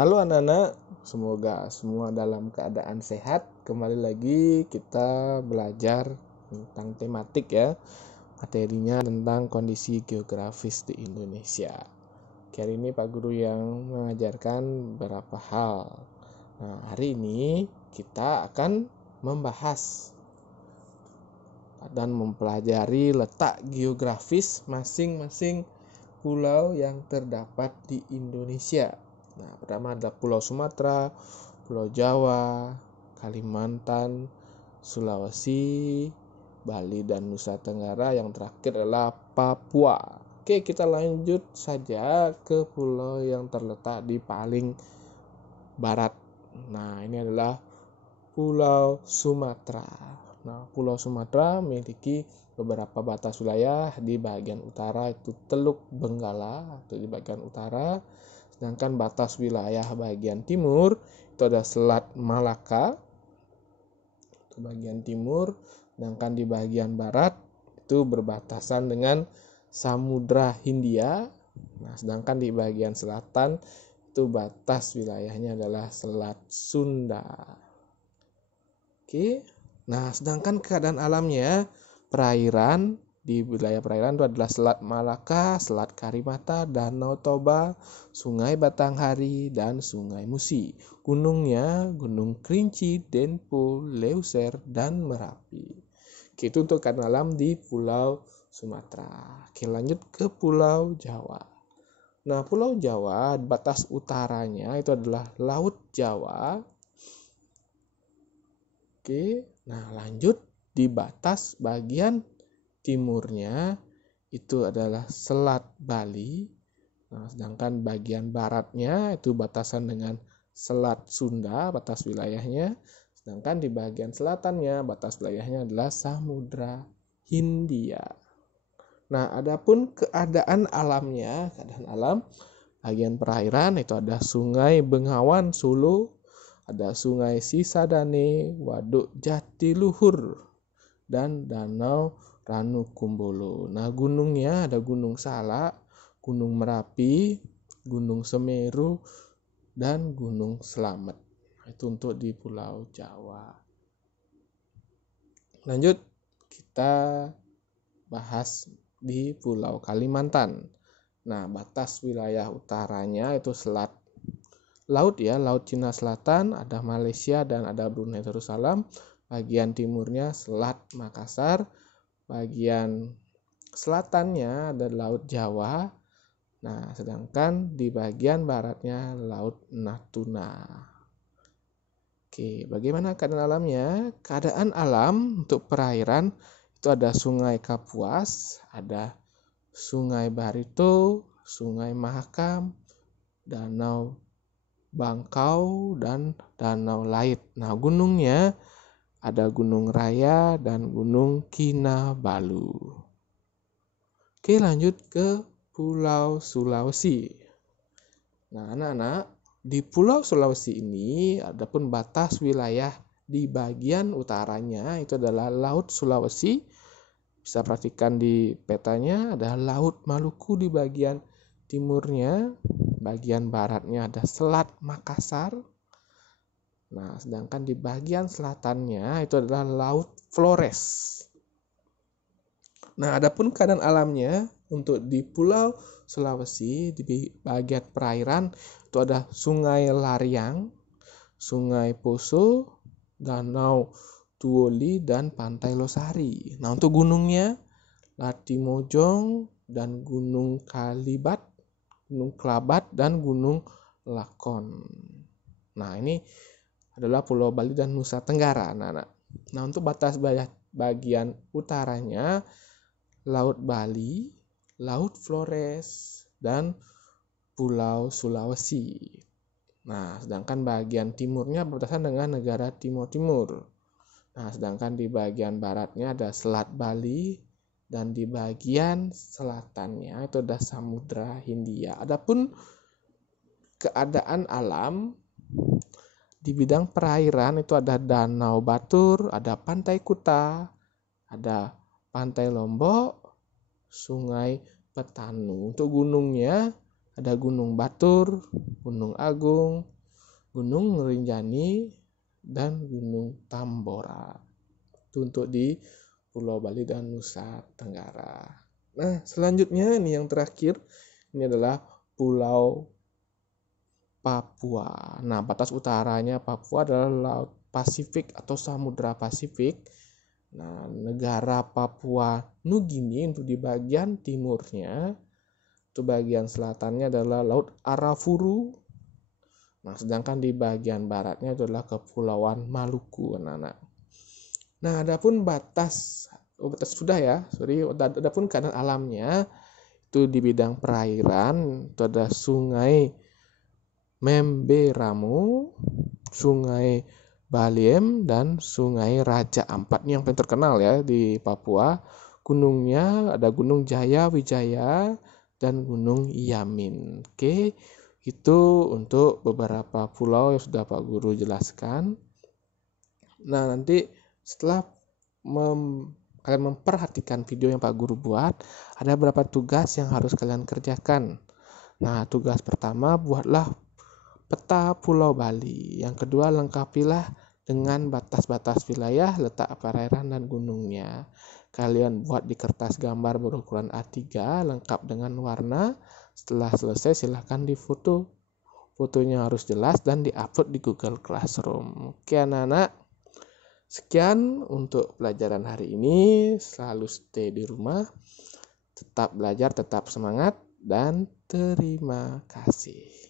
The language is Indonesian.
Halo anak-anak, semoga semua dalam keadaan sehat. Kembali lagi kita belajar tentang tematik ya. Materinya tentang kondisi geografis di Indonesia. Hari ini Pak Guru yang mengajarkan beberapa hal. Nah, hari ini kita akan membahas dan mempelajari letak geografis masing-masing pulau yang terdapat di Indonesia. Nah, pertama adalah Pulau Sumatera, Pulau Jawa, Kalimantan, Sulawesi, Bali, dan Nusa Tenggara. Yang terakhir adalah Papua. Oke, kita lanjut saja ke pulau yang terletak di paling barat. Nah, ini adalah Pulau Sumatera. Nah, Pulau Sumatera memiliki beberapa batas wilayah. Di bagian utara itu Teluk Benggala atau di bagian utara, sedangkan batas wilayah bagian timur itu ada Selat Malaka itu bagian timur, sedangkan di bagian barat itu berbatasan dengan Samudra Hindia. Nah, sedangkan di bagian selatan itu batas wilayahnya adalah Selat Sunda. Oke. Nah, sedangkan keadaan alamnya, perairan di wilayah perairan itu adalah Selat Malaka, Selat Karimata, Danau Toba, Sungai Batanghari, dan Sungai Musi. Gunungnya Gunung Kerinci, Denpo, Leuser, dan Merapi. Oke, itu untuk keadaan alam di Pulau Sumatera. Oke, lanjut ke Pulau Jawa. Nah, Pulau Jawa, batas utaranya itu adalah Laut Jawa. Oke, nah lanjut di batas bagian timurnya itu adalah Selat Bali. Nah, sedangkan bagian baratnya itu batasan dengan Selat Sunda, batas wilayahnya. Sedangkan di bagian selatannya batas wilayahnya adalah Samudra Hindia. Nah, adapun keadaan alamnya, keadaan alam bagian perairan itu ada Sungai Bengawan Solo, ada Sungai Cisadane, Waduk Jatiluhur, dan Danau Ranukumbolo. Nah, gunungnya ada Gunung Salak, Gunung Merapi, Gunung Semeru, dan Gunung Slamet. Itu untuk di Pulau Jawa. Lanjut, kita bahas di Pulau Kalimantan. Nah, batas wilayah utaranya itu Selat Laut ya, Laut Cina Selatan, ada Malaysia dan ada Brunei Darussalam. Bagian timurnya Selat Makassar, bagian selatannya ada Laut Jawa. Nah, sedangkan di bagian baratnya Laut Natuna. Oke, bagaimana keadaan alamnya? Keadaan alam untuk perairan itu ada Sungai Kapuas, ada Sungai Barito, Sungai Mahakam, Danau Bangkau, dan Danau Lait. Nah, gunungnya ada Gunung Raya dan Gunung Kinabalu. Oke, lanjut ke Pulau Sulawesi. Nah, anak-anak, di Pulau Sulawesi ini adapun batas wilayah di bagian utaranya itu adalah Laut Sulawesi. Bisa perhatikan di petanya ada Laut Maluku di bagian timurnya. Bagian baratnya ada Selat Makassar. Nah, sedangkan di bagian selatannya itu adalah Laut Flores. Nah, adapun keadaan alamnya untuk di Pulau Sulawesi di bagian perairan itu ada Sungai Lariang, Sungai Poso, Danau Tuoli, dan Pantai Losari. Nah, untuk gunungnya Latimojong dan Gunung Kalibat, Gunung Kelabat, dan Gunung Lakon. Nah, ini adalah Pulau Bali dan Nusa Tenggara. Nah, untuk batas bagian utaranya Laut Bali, Laut Flores, dan Pulau Sulawesi. Nah, sedangkan bagian timurnya berbatasan dengan negara Timur-Timur. Nah, sedangkan di bagian baratnya ada Selat Bali, dan di bagian selatannya itu ada Samudra Hindia. Adapun keadaan alam di bidang perairan itu ada Danau Batur, ada Pantai Kuta, ada Pantai Lombok, Sungai Petanu. Untuk gunungnya ada Gunung Batur, Gunung Agung, Gunung Rinjani, dan Gunung Tambora. Itu untuk di Pulau Bali dan Nusa Tenggara. Nah, selanjutnya ini yang terakhir, ini adalah Pulau Papua. Nah, batas utaranya Papua adalah Laut Pasifik atau Samudra Pasifik. Nah, negara Papua Nugini untuk di bagian timurnya, itu bagian selatannya adalah Laut Arafuru. Nah, sedangkan di bagian baratnya adalah Kepulauan Maluku, anak-anak. Nah, adapun batas adapun keadaan alamnya itu di bidang perairan itu ada Sungai Memberamu, Sungai Baliem, dan Sungai Raja Ampat. Ini yang paling terkenal ya di Papua. Gunungnya ada Gunung Jaya Wijaya dan Gunung Yamin. Oke, itu untuk beberapa pulau yang sudah Pak Guru jelaskan. Nah, nanti setelah kalian memperhatikan video yang Pak Guru buat, ada beberapa tugas yang harus kalian kerjakan. Nah, tugas pertama, buatlah peta Pulau Bali. Yang kedua, lengkapilah dengan batas-batas wilayah, letak perairan dan gunungnya. Kalian buat di kertas gambar berukuran A3 lengkap dengan warna. Setelah selesai silahkan difoto. Fotonya harus jelas dan diupload di Google Classroom. Oke anak-anak, sekian untuk pelajaran hari ini. Selalu stay di rumah, tetap belajar, tetap semangat, dan terima kasih.